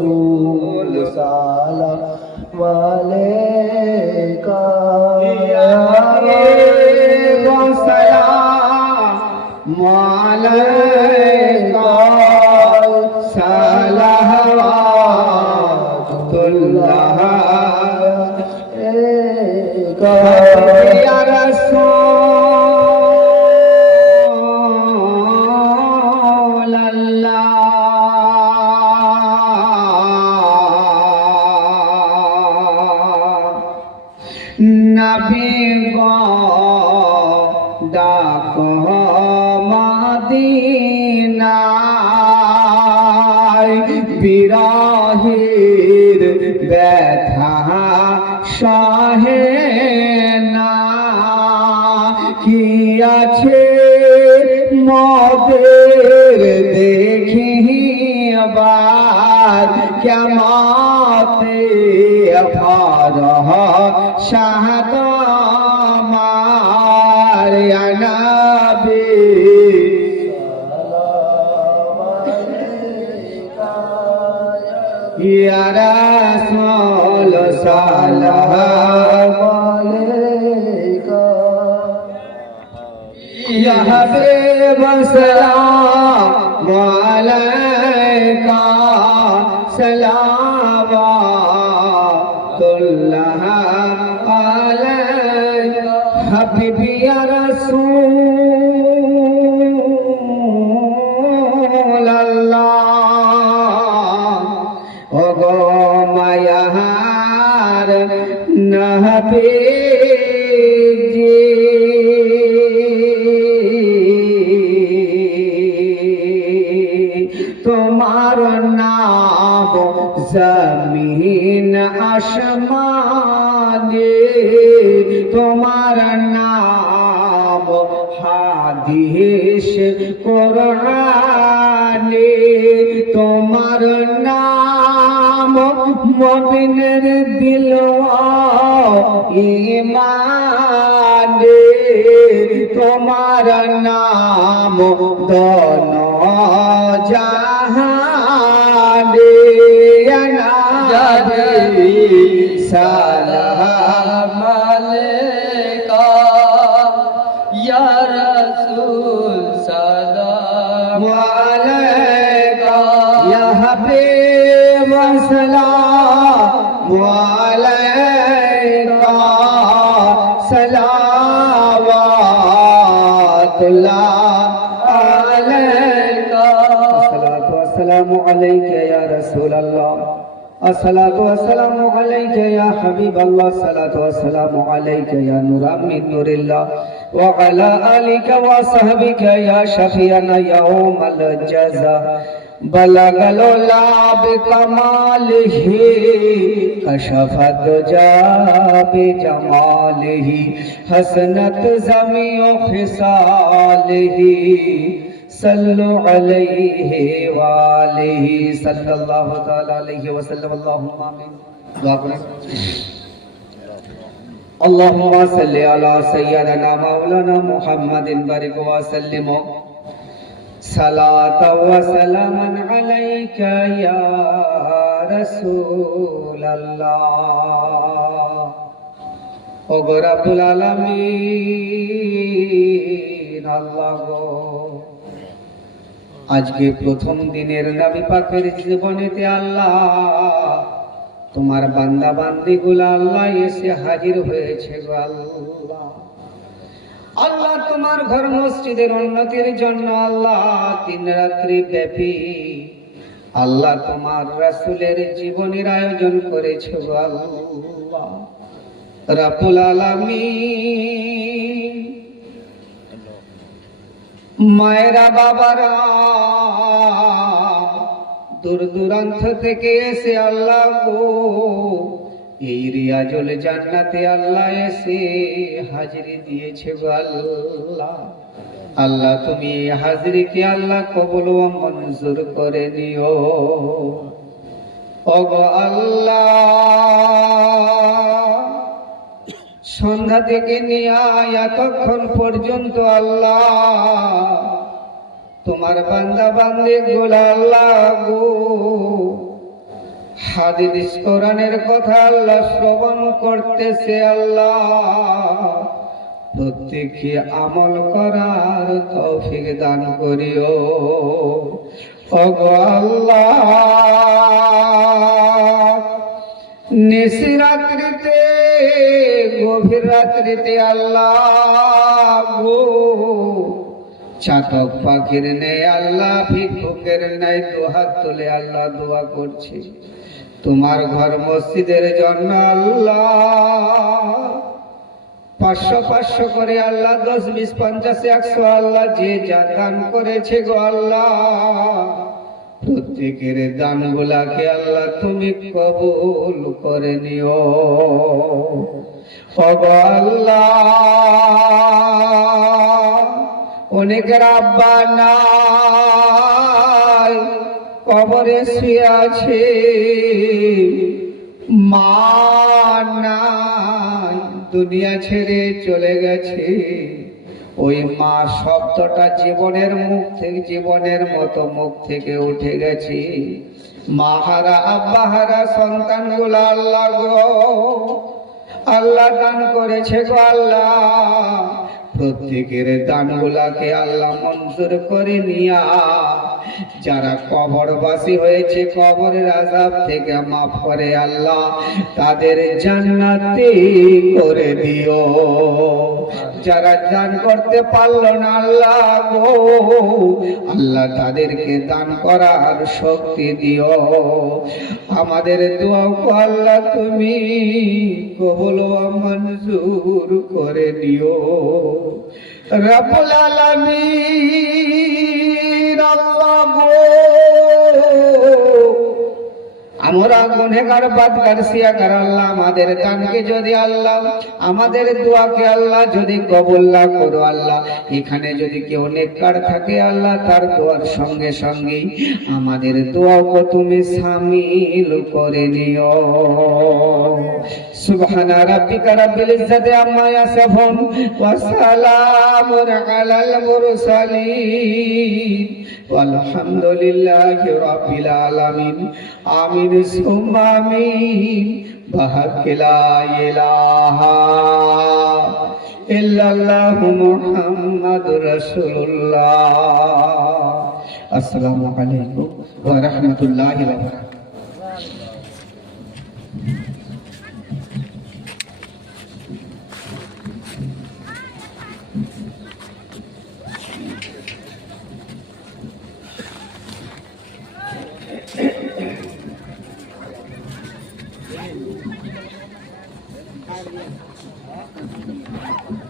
रसूल सलाम अलैका सलाम अलैका सलावतुल्लाह अलैका या रसूल अल्लाह नबी गो डाको मदीनाय বিরহের ব্যথা সহে না কি আছে মোদের দেখিবার কিয়ামতে ফরহ শাহাদ আমার ইয়া নবী या रसूल सलाम अलैका या हबीब सलाम अलैका सलावतुल्लाह अलैका हबीबी या रसूल अल्लाह ओगो मायार नबी जी तुम्हार नाम जमीन आसमाने तुम्हार नाम हादीस कुराने तुम्हार नाम मोमिনের দিলওয়া ঈমানে তোমার নাম দোনো জাহানে ইয়া নবী সালাম আলাইকা ইয়া রাসূল সালাম আলাইকা ইয়া হাবিব सलाम अलैका सलावतुल्लाह अलैका अस्सलातु वस्सलामु अलैका या रसूल अल्लाह अस्सलातु वस्सलामु अलैका या हबीब अल्लाह अस्सलातु वस्सलामु अलैका या नूरा मिन नूरिल्लाह व अला आलिका व सहबिका या शफीअना यौमल जज़ा बलगल लाब कमाल ही कशफत जाब जमाल ही हसनत जमियो खिसाल ही सल्लु अलैहि वालिहि सल्लल्लाहु तआला अलैहि वसल्लम अल्लाहुम्मा आमीन अल्लाहुम्मा सल्लि अला सय्यदना मौलाना मुहम्मदिन बारिक व सल्लिम सलात व सलामन अलैका या रसूल अल्लाह ओ गो रब्बुल आलामीन अल्लाह गो আজকে প্রথম দিনের নবী পাকের জীবনেতে আল্লাহ তোমার বান্দা বান্দীগুলো আল্লাহ এসে হাজির হয়েছে গো আল্লাহ আল্লাহ তোমার ঘর মসজিদের উন্নতির জন্য আল্লাহ 3 রাত্রি ব্যাপী আল্লাহ তোমার রাসূলের জীবনের আয়োজন করেছো গো আল্লাহ রব্বুল আলামিন মায়েরা বাবারা দূর দূরান্ত থেকে এসে আল্লাহ গো এই রিয়াজুল জান্নাতে আল্লাহ এসে হাজিরি দিয়েছে গো আল্লাহ আল্লাহ তুমি এই হাজিরিকে আল্লাহ কবুল ও মঞ্জুর করে নিও ওগো আল্লাহ সন্ধ্যা থেকে নিয়ে এতক্ষণ পর্যন্ত আল্লাহ তোমার বান্দা বান্দি গুলো আল্লাহ গো হাদিস কোরআনের কথা আল্লাহ শ্রবণ করতেছে। আল্লাহ প্রত্যেককে আমল করার তৌফিক দান করিও। ওগো আল্লাহ, নিশি রাত্রিতে, গভীর রাত্রিতে আল্লাহ গো, চাতক পাখির নেই আল্লাহ, ভিক্ষুকের নাই দুহাত তুলে আল্লাহ দোয়া করছি তোমার ঘর মসজিদের জন্য। আল্লাহ 500 করে আল্লাহ, 10, 20, 50, 100 আল্লাহ যে যা দান করেছে গো আল্লাহ, প্রত্যেকের দান গুলাকে আল্লাহ তুমি কবুল করে নিও। ওগো আল্লাহ, অনেকের আব্বা নাই, কবরে শুয়ে আছে, মা নাই, দুনিয়া ছেড়ে চলে গেছে। ওই মা শব্দটা জীবনের মুখ থেকে, জীবনের মতো মুখ থেকে উঠে গেছে। মাহারা আব্বাহারা সন্তান গুলা আল্লাহ গো, আল্লাহ দান করেছে গো আল্লাহ, প্রত্যেকের দানগুলাকে আল্লাহ মঞ্জুর করে নিয়া, যারা কবরবাসী হয়েছে কবরের আযাব থেকে মাফ করে আল্লাহ তাদের জান্নাতি করে দিও। যারা দান করতে পারলো না আল্লাহ গো, আল্লাহ তাদেরকে দান করার শক্তি দিও। আমাদের দোয়াও আল্লাহ তুমি কবুল ও মঞ্জুর করে দিও। রব্বুল আলামিন আল্লাহ গো, আমরা গুনেহগার বাদগার সিয়াগার আল্লাহ, আমাদের দানকে যদি আল্লাহ, আমাদের দোয়াকে আল্লাহ যদি কবুল না করো আল্লাহ, এখানে যদি কেউ নেককার থাকে আল্লাহ, তার দোয়ার সঙ্গে সঙ্গেই আমাদের দোয়াকে তুমি শামিল করে নিও। সুবহানা রাব্বিকা রাব্বিল ইজ্জাতি আম্মা ইয়াসিফুন ওয়া সালামুন আলাল মুরসালিন ওয়ালহামদুলিল্লাহি রাব্বিল আলামিন। আমিন সুম্মা আমিন। বিহাক্কি লা ইলাহা ইল্লাল্লাহু মুহাম্মাদুর রাসূলুল্লাহ। আসসালামু আলাইকুম ওয়া রাহমাতুল্লাহি ওয়া বারাকাতুহু। Thank you.